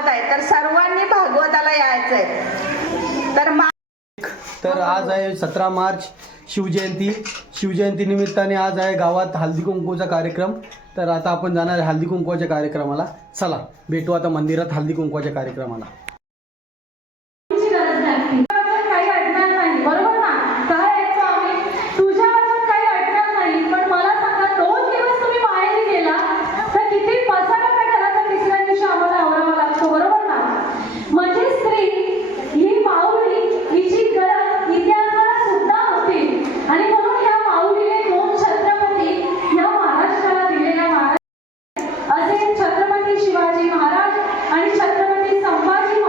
भागवत आहे, तर सर्वांनी भागवताला यायचंय. तर आज आहे 17 मार्च, शिवजयंती निमित्ताने आज आहे गावात हळदी कुंकूचा कार्यक्रम. तर आता आपण जाणार आहे हळदी कुंकवाच्या कार्यक्रमाला. चला भेटू आता मंदिरात हळदी कुंकवाच्या कार्यक्रमाला. छत्रपती शिवाजी महाराज आणि छत्रपती संभाजी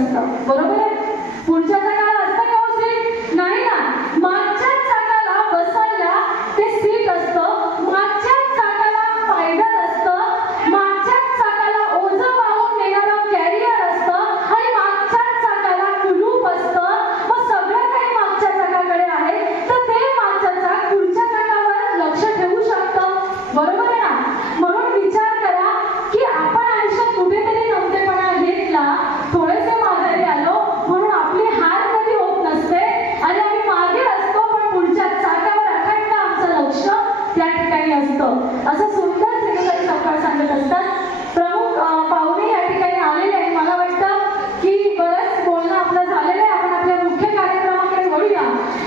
असतं, बरोबर आहे? पुढच्या चाकाला असतं का सीट? नाही ना. मागच्याच चाकाला बसायला ते सीट असतं, मागच्याच चाकाला पायडल असतं, मागच्याच चाकाला ओझं वाहून नेणारं कॅरियर असतं आणि मागच्याच चाकाला कुलूप असतं. मग सगळं काही मागच्या चाकाकडे आहे, तर ते मागचं चाक पुढच्या चाकावर लक्ष ठेवू शकतं, बरोबर आहे ना? म्हणून विचार करा की आपण आयुष्यात कुठेतरी नमतेपणा घेतला, थोडेसे माघारी आलो म्हणून आपली हार कधी होत नसते आणि आम्ही मागे असतो, पण पुढच्या चाकावर अखंड आमचं लक्ष त्या ठिकाणी असतं. असं सुंदर श्रीमंत सपकाळ सांगत असतात. प्रमुख पाहुणे या ठिकाणी आलेले आहेत. मला वाटतं की बरंच बोलणं आपलं झालेलं आहे. आपण आपल्या मुख्य कार्यक्रमाकडे वळूया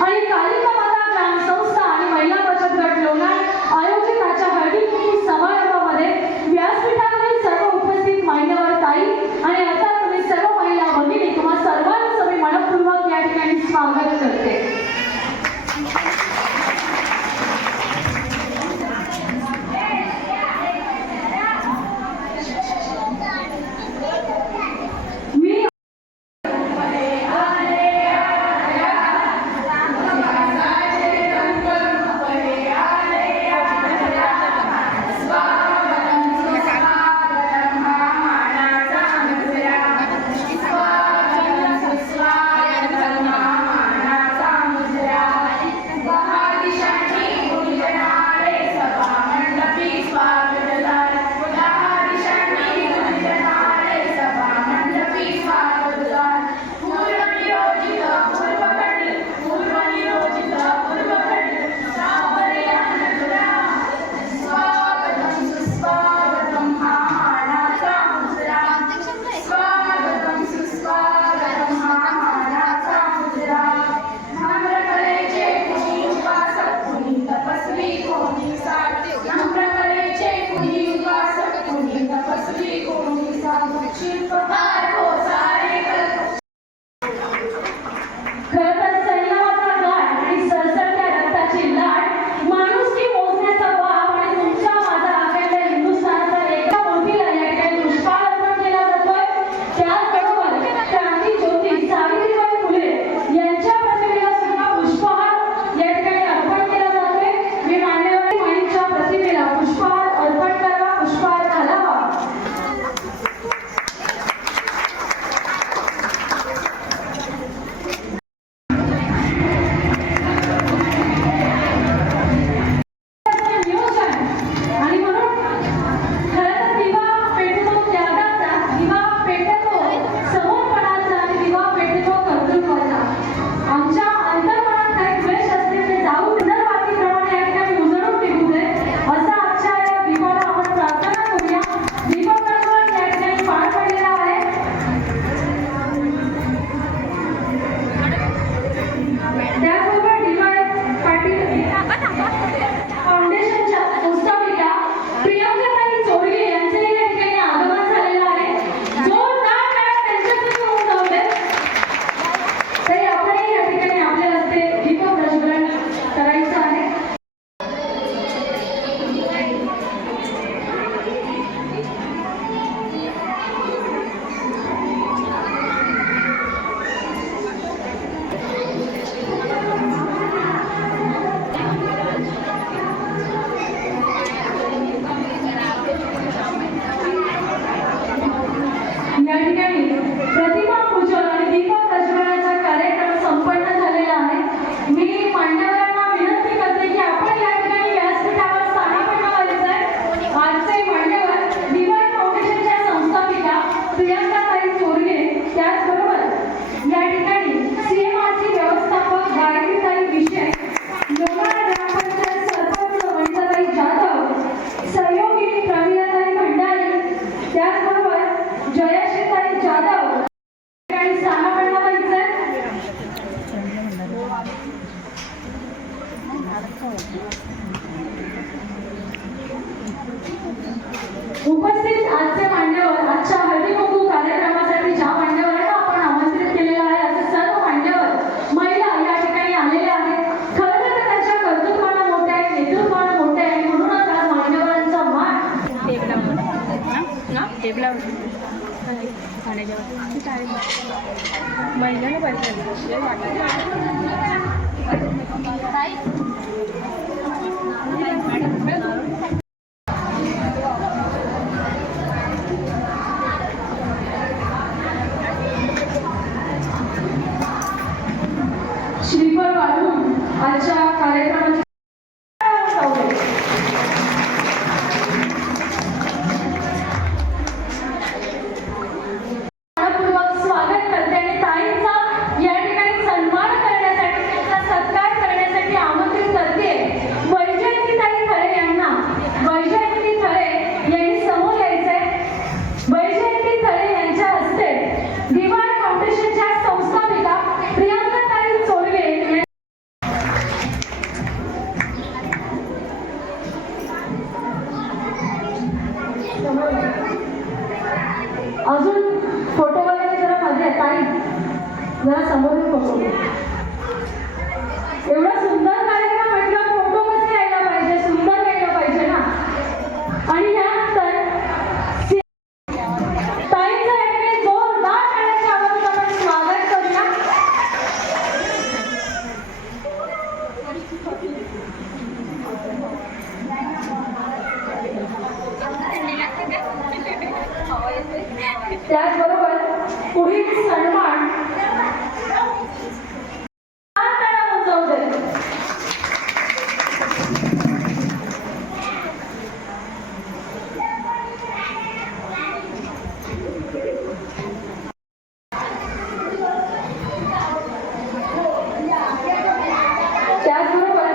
आणि कालिका माता ग्राम संस्था आणि महिला बचत गट लोणार आयोजित आजच्या हळदी कुंकू समारंभामध्ये व्यासपीठावरील सर्व उपस्थित मान्यवर ताई आणि आता तुम्ही सर्व महिला भगिनी तुम्हा सर्वांचं मी मनपूर्वक या ठिकाणी स्वागत करते. मी उपस्थित आजचे मान्यवर आजच्या हळदी कुंकू कार्यक्रमासाठी ज्या मान्यवरांना आपण आमंत्रित केलेलं आहे असे सर्व मान्यवर महिला या ठिकाणी आलेल्या आहेत. खरं तर त्यांच्या कर्तृत्वानं मोठ्या आहे, नेतृत्वानं मोठ्या आहे, म्हणूनच आज मान्यवरांचा मान श्रीफळ वाढवून आजच्या कार्यक्रमाची मनपूर्वक स्वागत करते आणि ताईंचा या ठिकाणी सन्मान करण्यासाठी त्यांचा सत्कार करण्यासाठी आमंत्रित करते वैजयंती ताई खरे यांना. वैजयंती खरे यांनी समोर यायचंय. वैजयंती खरे यांच्या हस्ते दिवाळ फाउंडेशनच्या संस्थापिका प्रियंकाताई चोरगे यांनी अजून फोटो वगैरे जरा मध्ये ताई जरा समोर फोटो. एवढा सुंदर कार्यक्रम म्हटलं फोटो कसे यायला पाहिजे, सुंदर यायला पाहिजे ना. आणि यानंतर ताईंचं या ठिकाणी जोरदार टाळ्यांच्या आवाजात आपण स्वागत करूया. त्याचबरोबर पुढील सन्मान जाऊ दे. त्याचबरोबर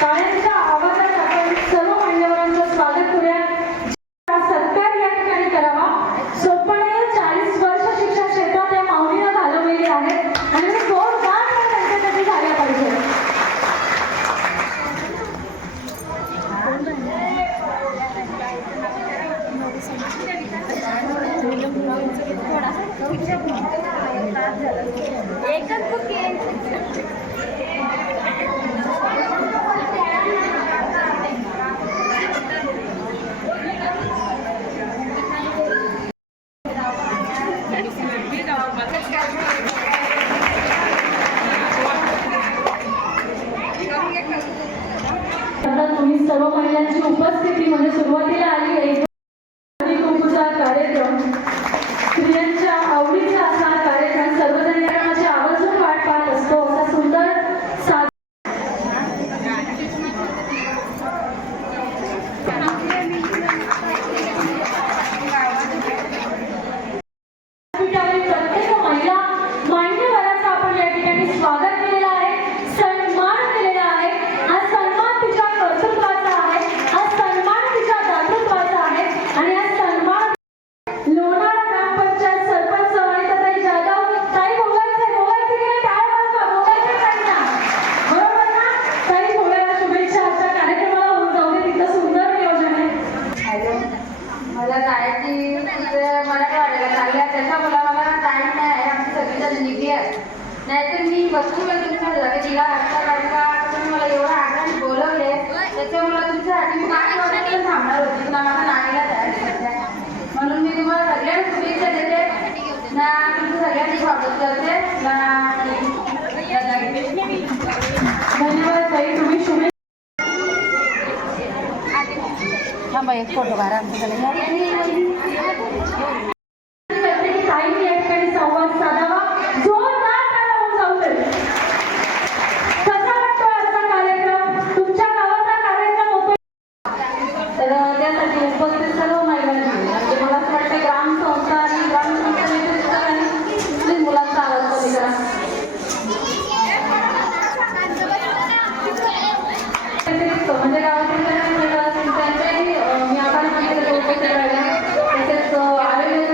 टाळ्यांच्या आवाजात आपण सर्व मान्यवरांचं स्वागत करूया. सत्कार या ठिकाणी करावा. सोपपणे 40 वर्ष शिक्षण क्षेत्रात या माऊलीनं घालवलेली आहेत आणि जोरदार त्यांच्यासाठी झाल्या पाहिजे. आता तुम्ही सर्व महिलांची उपस्थिती म्हणजे सुरुवातीला आली आहे. हळदी कुंकूचा कार्यक्रम स्त्रियांच्या आवडीचा असा कार्यक्रम सर्वजण कार्यक्रमाची आवर्जून वाट पाहत असतो. असा सुंदर प्रत्येक महिला मान्यवरांचं आपण या ठिकाणी स्वागत केलेलं आहे, सन्मान केलेला आहे. हा सन्मान तिच्या कर्तृत्वाचा आहे, हा सन्मान तिच्या दातृत्वाचा आहे आणि हा सन्मान लोणार ग्रामपंचायत सरपंच वनिताताई जाधव ताई बोलायचं की नाही? टाळ वाजवा, बोलायचं ताई ना, बरोबर ना? ताई बोलायला शुभेच्छा. आजच्या कार्यक्रमाला होऊन जाऊ दे. तिथं सुंदर नियोजन आहे. मला जायची मराठवाड्याला चालल्या त्याच्या मला टाईम नाही आहे. आमची सगळीच्या निधी आहे. नाहीतर मी बसून तुमच्या जागे तिला आजचा कार्यक्रम तुम्ही मला एवढा आग्रहाने बोलवले त्याच्यामुळे तुमच्यासाठी मी 5 वाजेपर्यंत थांबणार होती ना. माझा नाईला तयार म्हणून मी तुम्हाला सगळ्यांना शुभेच्छा देते ना. तुमचं सगळ्यांनी स्वागत करते ना. धन्यवाद ताई. तुम्ही शुभेच्छा. थांबा एक फोटो काढा ताईंनी या ठिकाणी संवाद साधावा. जोरदार टाळ्या होऊन जाऊ दे. कसा वाटतो आजचा कार्यक्रम? तुमच्या गावाचा कार्यक्रम होतो तर त्यासाठी उपस्थित सर्व महिलांनी म्हणजे मला असं वाटतं ग्रामसंस्था आणि ग्रामसंस्था नेतृत्वाने मुलांचा आवाज कमी करा. म्हणजे गावातील त्यांच्याही मी आभार मानते उपस्थित राहिल्या. तसेच आरोग्य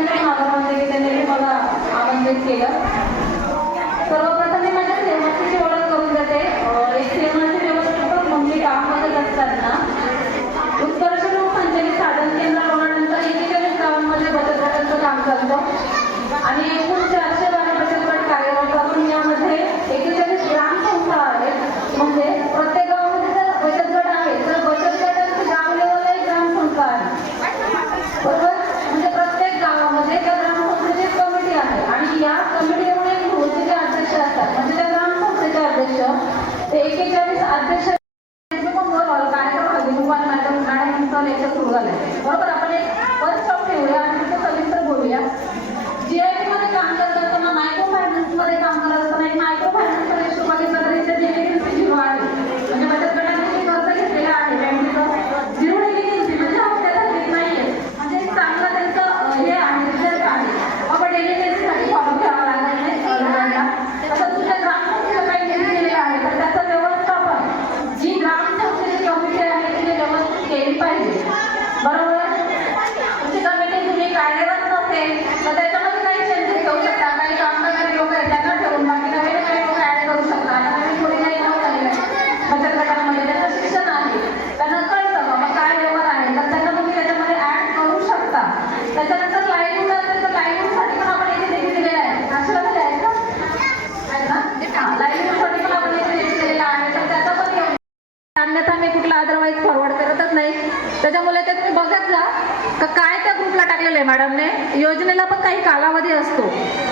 काय त्या ग्रुपला टाकलेलं आहे मॅडमने? योजनेला पण काही कालावधी असतो,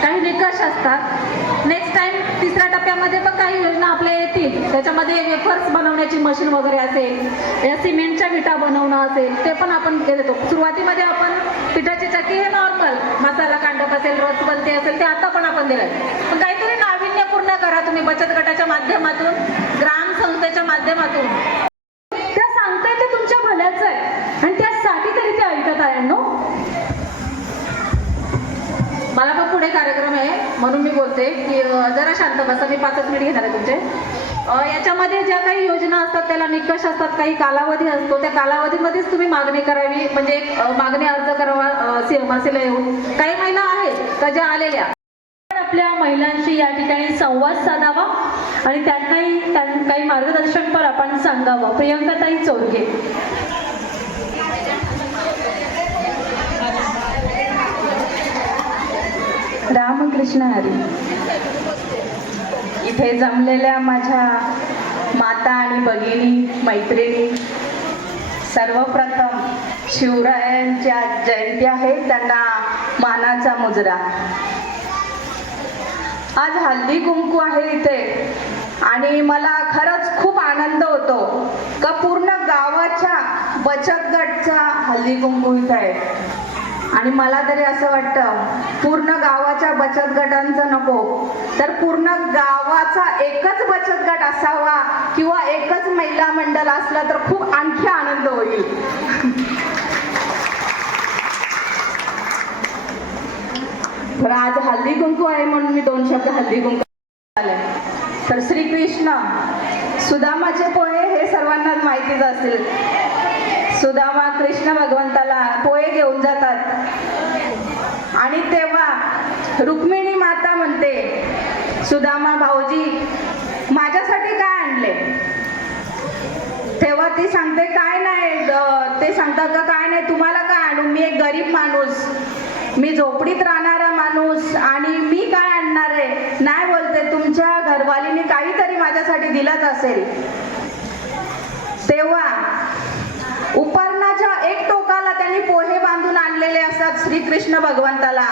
काही निकष असतात. नेक्स्ट टाइम तिसऱ्या टप्प्यामध्ये पण काही योजना आपल्या येतील. त्याच्यामध्ये वेफर्स बनवण्याची मशीन वगैरे असेल, या सिमेंटच्या विटा बनवणं असेल, ते पण आपण देतो. सुरुवातीमध्ये आपण पिठाची चक्की हे नॉर्मल, मसाला कांडप असेल, रसबंती असेल, ते आता पण आपण दिलंय. पण काहीतरी नाविन्यपूर्ण करा तुम्ही बचत गटाच्या माध्यमातून, ग्राम संस्थेच्या माध्यमातून. त्या सांगताय ते तुमच्या भल्याचं आहे आणि त्यासाठी तरी ते ऐकत आहे नो. मला पण पुढे कार्यक्रम आहे म्हणून मी बोलते की जरा शांत बसा. मी 5 मिनिट घेणार आहे तुमचे. याच्यामध्ये ज्या काही योजना असतात त्याला निकष असतात, काही कालावधी असतो. त्या कालावधीमध्येच तुम्ही मागणी करावी, म्हणजे एक मागणी अर्ज करावा सीएमआरसीला येऊन. काही महिला आहेत त्या ज्या आलेल्या, आपल्या महिलांशी या ठिकाणी संवाद साधावा आणि त्यांनाही काही मार्गदर्शन पण आपण सांगावं. प्रियंकाताई चोरगे. रामकृष्ण हरी. इथे जमलेल्या माझ्या माता आणि भगिनी, मैत्रिणी, सर्वप्रथम शिवरायांच्या जयंती आहे, त्यांना मानाचा मुजरा. आज हल्दी कुंकू आहे इथे आणि मला खरंच खूप आनंद होतो का पूर्ण गावाच्या बचत गटचा हल्दी कुंकू इथे आहे. आणि मला तरी असं वाटतं पूर्ण गावाच्या बचत गटांचं नको तर पूर्ण गावाचा एकच बचत गट असावा किंवा एकच महिला मंडळ असलं तर खूप आणखी आनंद होईल. तर आज हल्दी कुंकू आहे म्हणून मी 2 शब्द हल्दी कुंकू आले. तर श्रीकृष्ण सुदामाचे पोहे हे सर्वांनाच माहितीच असेल. सुदामा कृष्ण भगवंताला पोहे घेऊन जातात आणि तेव्हा रुक्मिणी माता म्हणते, सुदामा भाऊजी माझ्यासाठी काय आणले? तेव्हा ती सांगते काय नाही. ते सांगतात का काय नाही, तुम्हाला काय आणू? मी एक गरीब माणूस, मी झोपडीत राहणारा माणूस आणि मी काय आणणार आहे? नाही बोलते, तुमच्या घरवालीने काहीतरी माझ्यासाठी दिलंच असेल. तेव्हा उपरणाच्या एक टोकाला त्यांनी पोहे बांधून आणलेले असतात श्रीकृष्ण भगवंताला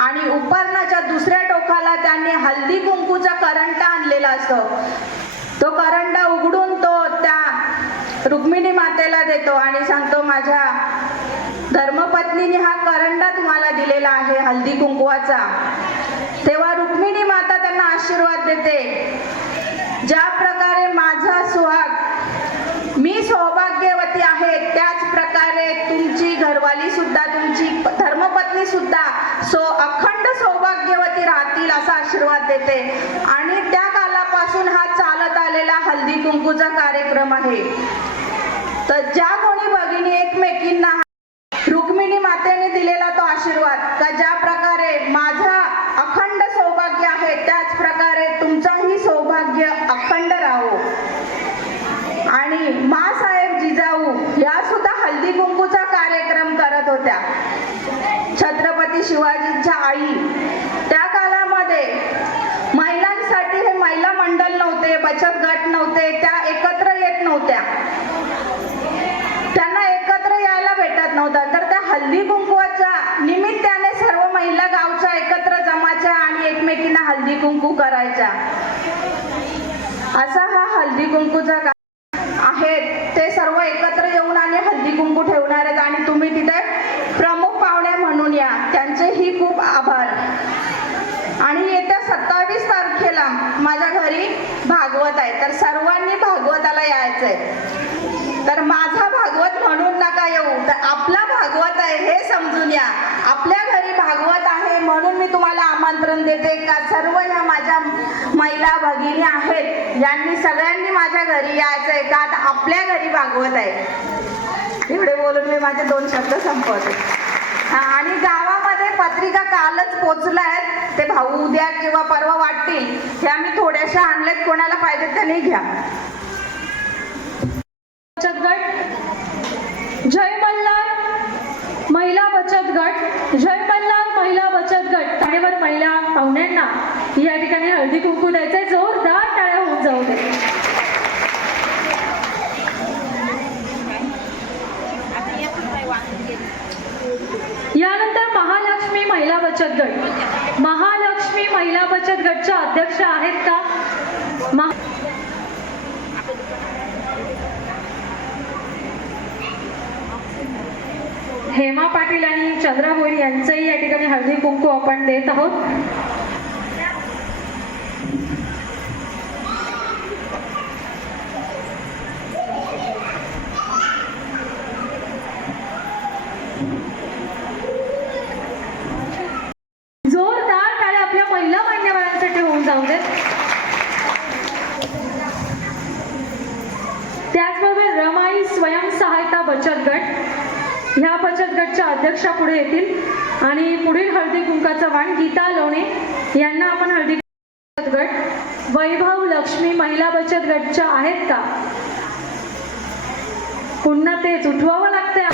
आणि उपरणाच्या दुसऱ्या टोकाला त्यांनी हल्दी कुंकूचा करंटा आणलेला असतो. तो करंटा उघडून तो त्या रुक्मिणी मातेला देतो आणि सांगतो, माझ्या धर्मपत्नीने हा करंडा तुम्हाला दिलेला आहे हल्दी कुंकवाचा. तेव्हा रुक्मिणी माता त्यांना आशीर्वाद देते, ज्या प्रकारे माझा सुहाग, मी सौभाग्यवती आहे, त्याच प्रकारे तुमची घरवाली सुद्धा, तुमची धर्मपत्नी सुद्धा अखंड सौभाग्यवती राहतील असा आशीर्वाद देते. आणि त्या कालापासून हा चालत आलेला हल्दी कुंकूचा कार्यक्रम आहे. तर ज्या कोणी भगिनी एकमेकींना रुक्मिणी मातेने दिलेला तो आशीर्वाद का ज्या प्रकारे माझा अखंड सौभाग्य आहे त्याच प्रकारे तुमचंही सौभाग्य अखंड राहो. आणि मासाहेब जिजाऊ या सुद्धा हल्दी कुंकूचा कार्यक्रम करत होत्या. छत्रपती शिवाजींच्या आई, त्या काळामध्ये महिलांसाठी हे महिला मंडळ नव्हते, बचत गट नव्हते, त्या एकत्र येत नव्हत्या, त्यांना एकत्र यायला भेटत नव्हतं. तर त्या हल्दी कुंकवाच्या निमित्ताने सर्व महिला गावच्या एकत्र जमायच्या आणि एकमेकींना हल्दी कुंकू करायच्या. असा हा हल्दी कुंकूचा आहेत. ते सर्व एकत्र येऊन आणि हल्दी कुंकू ठेवणार आहेत आणि तुम्ही तिथे प्रमुख पाहुणे म्हणून या, त्यांचेही खूप आभार. आणि येत्या 27 तारखेला माझ्या घरी भागवत आहे, तर सर्वांनी भागवताला यायचंय. तर माझा भागवत म्हणून नका येऊ, तर आपला भागवत आहे हे समजून या. आपल्या घरी भागवत आहे म्हणून मी तुम्हाला आमंत्रण देते का सर्व या माझ्या महिला भगिनी आहेत, यांनी सगळ्यांनी माझ्या घरी यायचंय का आता आपल्या घरी भागवत आहे. एवढे बोलून मी माझे 2 शब्द संपवते. आणि गावामध्ये पत्रिका कालच पोचल्या आहेत, ते भाऊ उद्या किंवा परवा वाटतील. हे आम्ही थोड्याशा आणल्यात, कोणाला पाहिजे त्यांनी घ्या. बचत गट जय मल्हार महिला बचत गट, जय मल्हार महिला बचत गट. टाळेवर महिला पाहुण्यांना या ठिकाणी हळदी कुंकू द्यायचंय. जोरदार टाळ्या होऊन जाऊ दे. यानंतर महालक्ष्मी महिला बचत गट. महालक्ष्मी महिला बचत गटच्या अध्यक्ष आहेत का? हेमा पाटील आणि चंद्रा भोईर यांचंही या ठिकाणी हळदी कुंकू आपण देत आहोत. जोरदार टाळ्या आपल्या महिला मान्यवरांसाठी होऊन जाऊ देत. त्याचबरोबर रमाई स्वयंसहायता बचत गट, ह्या बचत गटच्या अध्यक्षा पुढे येतील आणि पुढील हळदी कुंकाचा वाण गीता लोणे यांना आपण हळदी बचत गट. वैभव लक्ष्मी महिला बचत गटच्या आहेत का? पुन्हा तेच उठवावं लागतंय.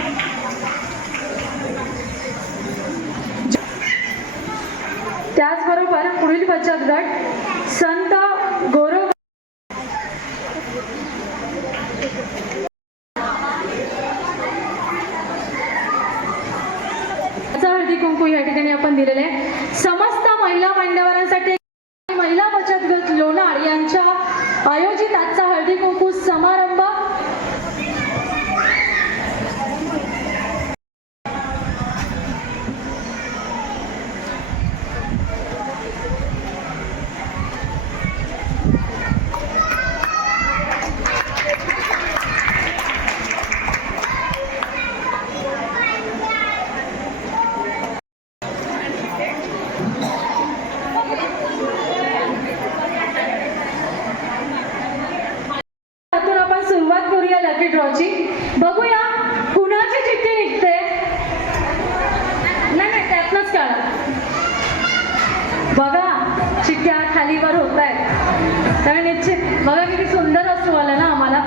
त्याचबरोबर पुढील बचत गट संत गौरव हळदी कुंकू या ठिकाणी आपण दिलेले आहे. समस्त महिला मान्यवरांसाठी महिला बचत गट लोणार यांच्या आयोजित आजचा हळदी कुंकू समारंभ सुरुवात करूया लकी ड्रॉची. बघूया कुणाची चिठ्ठी निघते. नाही त्यातनच काढा. बघा चिठ्ठ्या खालीवर होत आहेत त्यामुळे निश्चित बघा किती सुंदर असू आलं ना आम्हाला.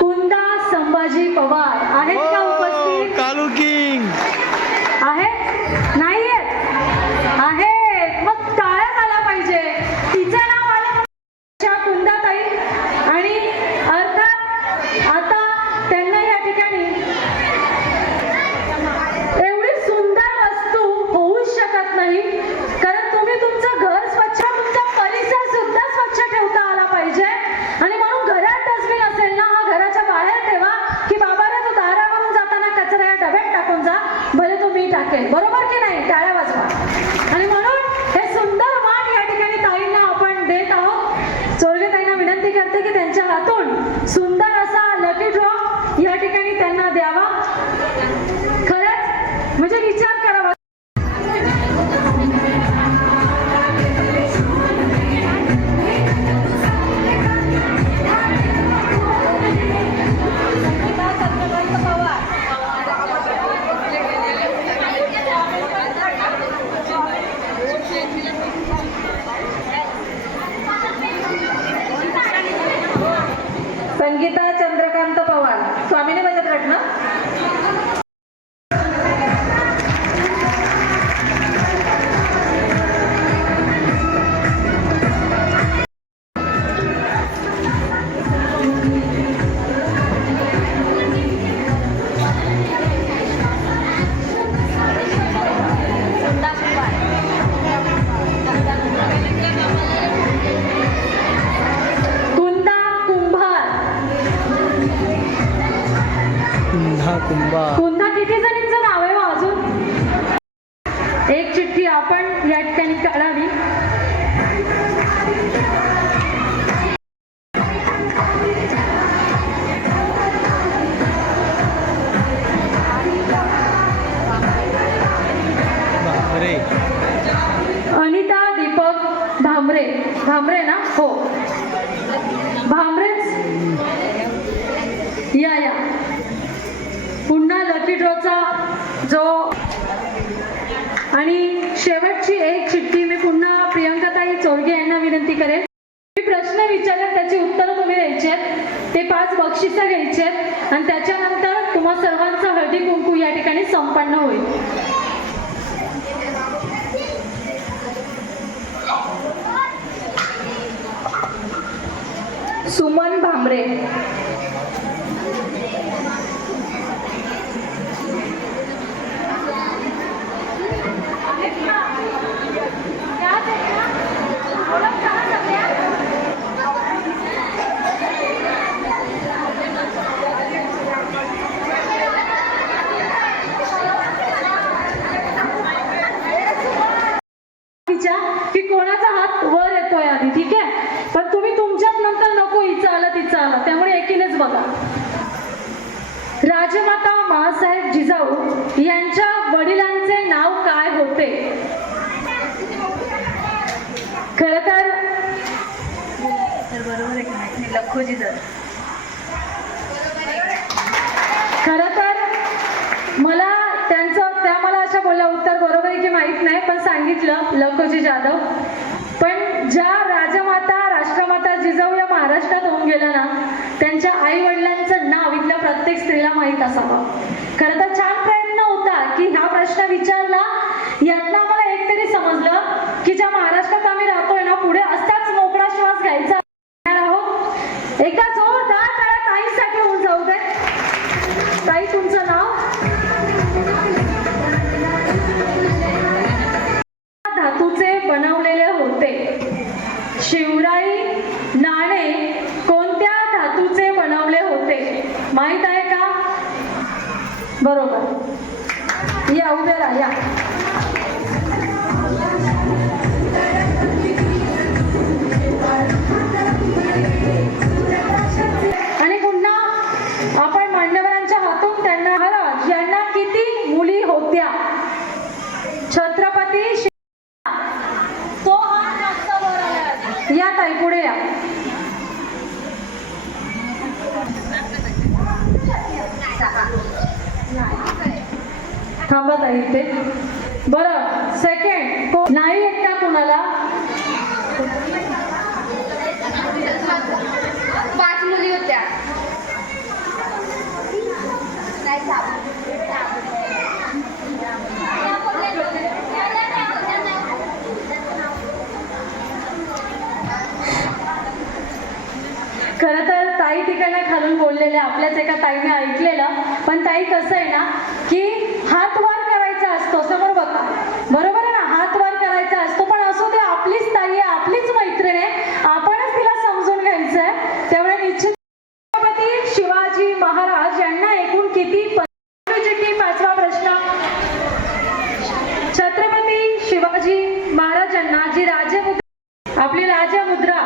कुंदा संभाजी पवार आहेत का उपस्थित? कालू किंग आहेत? नाही आहेत. मग टाळ्या झाला पाहिजे. तिचं नाव आलं कुंदाताई आणि अर्थात आता त्यांना या ठिकाणी एवढी सुंदर वस्तू होऊच शकत नाही, कारण तुम्ही तुमचं घर स्वच्छ, तुमचा परिसर सुद्धा स्वच्छ ठेवता आला पाहिजे. आणि म्हणून घरात डस्टबिन असेल ना, हा घराच्या बाहेर ठेवा की बाबा रे तू दारावरून जाताना कचरा या डब्यात टाकून जा, भले तो मी टाकेल. बरोबर की नाही? टाळ्या वाजवा. आणि म्हणून हे सुंदर वाण या ठिकाणी ताईंना आपण देत आहोत. चोरगे ताईंना विनंती करते की त्यांच्या हातून सुंदर असा लकी ड्रॉ या ठिकाणी त्यांना द्यावा. खरंच म्हणजे विचार करावा. संगीता चंद्रकांत पवार, स्वामिनी बचत गट ना. पुन्हा किती जणींचं नाव आहे अजून? एक चिठ्ठी आपण या ठिकाणी काढावी. अनिता दीपक भामरे. भामरे ना? हो भामरेच या. पुन्हा लकी ड्रॉचा जो आणि शेवटची एक चिठ्ठी मी पुन्हा प्रियंकाताई चोरगे यांना विनंती करेल. मी प्रश्न विचारेल, त्याची उत्तरं तुम्ही द्यायची आहेत. ते 5 बक्षिसं घ्यायची आहेत आणि त्याच्यानंतर तुम्हा सर्वांचा हळदी कुंकू या ठिकाणी संपन्न होईल. सुमन भामरे. की कोणाचा हात वर येतोय आधी, ठीक आहे, पण तुम्ही तुमच्यात नंतर नको हिचं आलं तिचं आलं, त्यामुळे एकीनेच बघा. राजमाता माँसाहेब जिजाऊ यांच्या वडिलांचे नाव काय होते? खर तर बरोबर आहे, लखोजी जर. खरं तर त्या मला अशा बोलल्या, उत्तर बरोबर आहे की माहित नाही, पण सांगितलं लखोजी जाधव. पण ज्या राजमाता राष्ट्रमाता जिजाऊ या महाराष्ट्रात होऊन गेल्या ना, त्यांच्या आई वडिलांचं नाव इथल्या प्रत्येक स्त्रीला माहीत असावं. खरं तर छान प्रयत्न होता की हा प्रश्न विचारला, यातनं आम्हाला एक तरी समजलं की ज्या महाराष्ट्रात आम्ही राहतोय ना, पुढे असाच मोकळा श्वास घ्यायचा आहोत. एका जोरदार टाळ्या ताईंसाठी होऊन जाऊ दे. ताई, तुमचं नाव? धातूचे बनवलेले होते. शिवराई नाणे कोणत्या धातूचे बनवले होते माहित आहे का? बरोबर, या उभे राहा, या. आणि पुन्हा आपण मान्यवरांच्या हातून त्यांना, महाराज यांना किती मुली होत्या? छत्रपती तो हात जास्त वर आला. या ताई, पुढे या. थांबा ताई इथे. बरं, सेकंड नाही येत का कुणाला? 5 मुली होत्या. खरं तर ताई तिकडनं खालून बोललेल्या आपल्याच एका ताईने ऐकलेलं. पण ताई, कसं आहे ना की हात वर करायचा असतो, समोर बघा, बरोबर आहे ना, हात वर करायचा असतो. पण असू दे, आपलीच ताई आहे, आपलीच मैत्रीण आहे, आपणच तिला समजून घ्यायचं आहे. त्यामुळे निश्चित छत्रपती शिवाजी महाराज यांना एकूण किती? 5वा प्रश्न. छत्रपती शिवाजी महाराजांना जी राजमुद्रा, आपली राजमुद्रा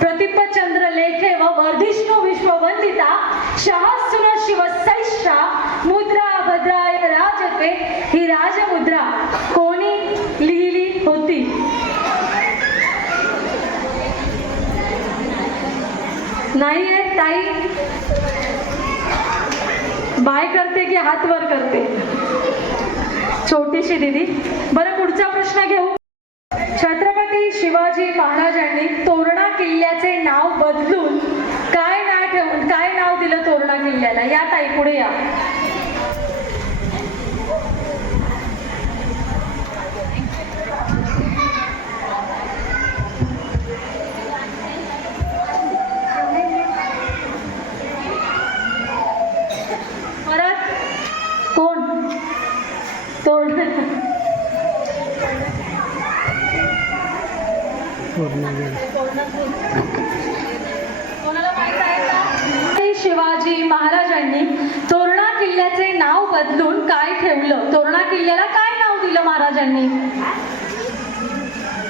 प्रतिपचंद्र लेखे व वर्धिष्णू विश्ववंदिता सहस्र शिवसैष्ठा मुद्रा भद्राय राजते, ही राजमुद्रा कोणी लिहिली होती? नाहीये ताई? बाय करते की हात वर करते? छोटीशी दीदी. बरं, पुढचा प्रश्न घेऊ. छत्रपती शिवाजी महाराजांनी तोरणा किल्ल्याचे नाव बदलून काय नाव दिलं तोरणा किल्ल्याला? या ताई, पुढे या. परत कोण? कोणाला माहित आहे का? शिवाजी महाराजांनी तोरणा किल्ल्याचे नाव बदलून काय ठेवलं? तोरणा किल्ल्याला काय नाव दिलं महाराजांनी?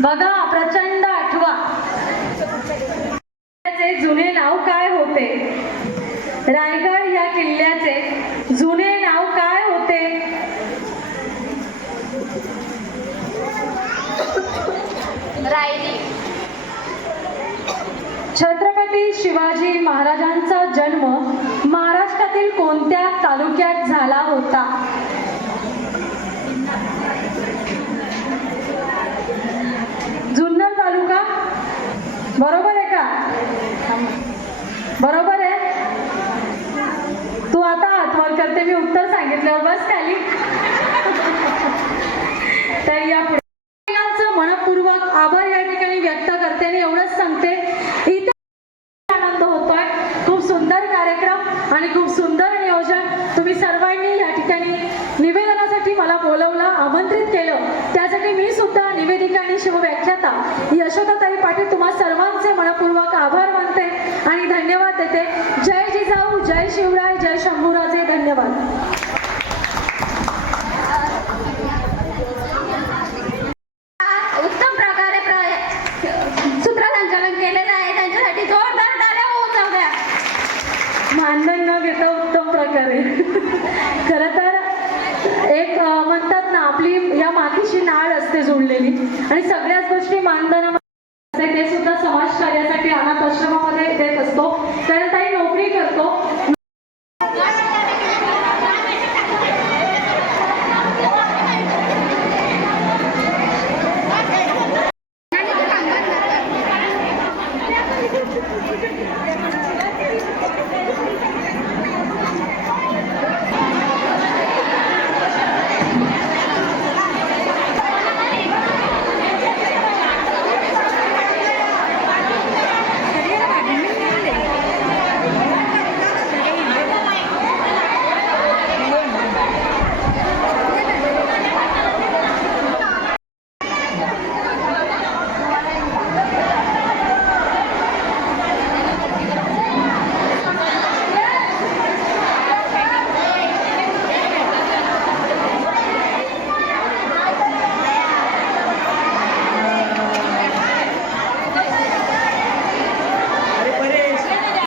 बघा, प्रचंड आठवा. जुने नाव काय होते? रायगड या किल्ल्याचे जुने नाव काय होते? रायरी. छत्रपती शिवाजी महाराजांचा जन्म महाराष्ट्रातील कोणत्या तालुक्यात झाला होता? जुन्नर तालुका. बरोबर आहे का? बरोबर आहे. तू आता हातवर करते, मी उत्तर सांगितल्यावर बस खाली. तर या मनपूर्वक आभार या ठिकाणी व्यक्त करते आणि एवढंच सांगते, इथे आनंद होतो. आणि खूप सुंदर नियोजन. तुम्ही सर्वांनी या ठिकाणी निवेदनासाठी मला बोलवलं, आमंत्रित केलं, त्यासाठी मी सुद्धा निवेदिका आणि शिवव्याख्याता यशोदाताई पाटील तुम्हा सर्वांचे मनपूर्वक आभार मानते आणि धन्यवाद देते. जय जिजाऊ, जय शिवराय, जय शंभूराजे. धन्यवाद. उत्तम प्रकारे सूत्रसंचालन केलेलं आहे, त्यांच्यासाठी जोरदार टाळ्या होऊन जाऊ द्या. मानधन न घेता उत्तम प्रकारे. खरं तर एक म्हणतात ना, आपली या मातीशी नाळ असते जुळलेली आणि सगळ्याच गोष्टी मानधनामध्ये असते. ते सुद्धा समाज कार्यासाठी अनाथ आश्रमामध्ये देत असतो. कारण ताई नोकरी करतो.